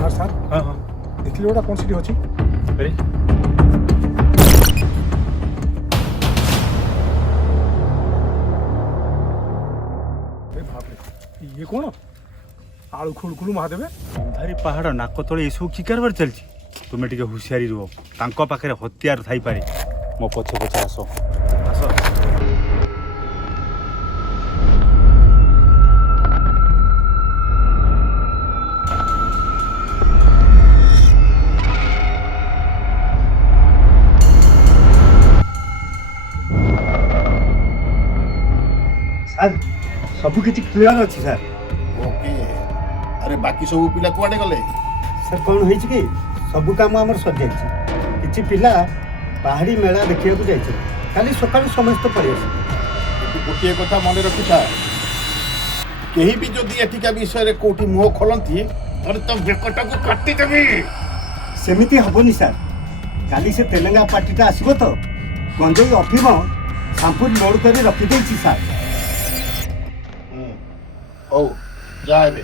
हाँ सर हाँ हाँ देखिए गोटा कौन सीटी अच्छी अरे अरे बाप रे ये कौन आलू खुड़खुड़ू महादेव ଅନ୍ଧାରୀ ପାହାଡ଼ ନାକ ତଳେ ଏସବୁ କି କାରବାର ଚାଲିଛି ତୁମେ ଟିକେ ହୁସିଆରି ରୁହ ତାଙ୍କ ପାଖରେ ହତିଆର ଥାଇପାରେ ମୋ ପଛେ ପଛେ ଆସ ଆସ ସାର୍ ସବୁ କିଛି କ୍ଲିୟର ଅଛି ସାର୍। ଓକେ ଆରେ ବାକି ସବୁ ପିଲା କୁଆଡ଼େ ଗଲେ? ସାର୍ କ'ଣ ହେଇଛି କି ସବୁ କାମ ଆମର ସରିଯାଇଛି। କିଛି ପିଲା ପାହାଡ଼ି ମେଳା ଦେଖିବାକୁ ଯାଇଥିଲେ। କାଲି ସକାଳୁ ସମସ୍ତେ ପଳେଇ ଆସିବେ। କିନ୍ତୁ ଗୋଟିଏ କଥା ମନେ ରଖିଥା, କେହି ବି ଯଦି ଏଠିକା ବିଷୟରେ କୋଉଠି ମୁହଁ ଖୋଲନ୍ତି ତାହେଲେ ତ ବେକଟାକୁ କାଟିଦେବି। ସେମିତି ହବନି ସାର୍। କାଲି ସେ ତେଲେଙ୍ଗା ପାର୍ଟିଟା ଆସିବ ତ ଗଞ୍ଜେଇ ଅଫିମ ସାମ୍ପୁଲ ଲୋଡ୍ କରି ରଖିଦେଇଛି ସାର୍। ହଉ ଯା ଏବେ।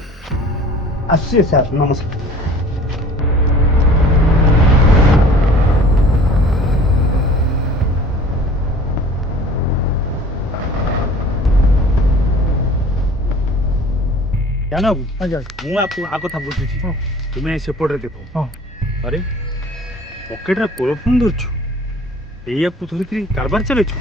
ଆସୁଛି ସାର୍ ନମସ୍କାର। ଜାନ ମୁଁ ଆ କଥା ବୁଝୁଛି ତୁମେ ସେପଟରେ ଦେଖ ହଁ ଆରେ ପକେଟରେ କୋରଫୋନ୍ ଧରୁଛୁ ଏଇଆକୁ ଧରିକିରି କାରବାର ଚଲେଇଛୁ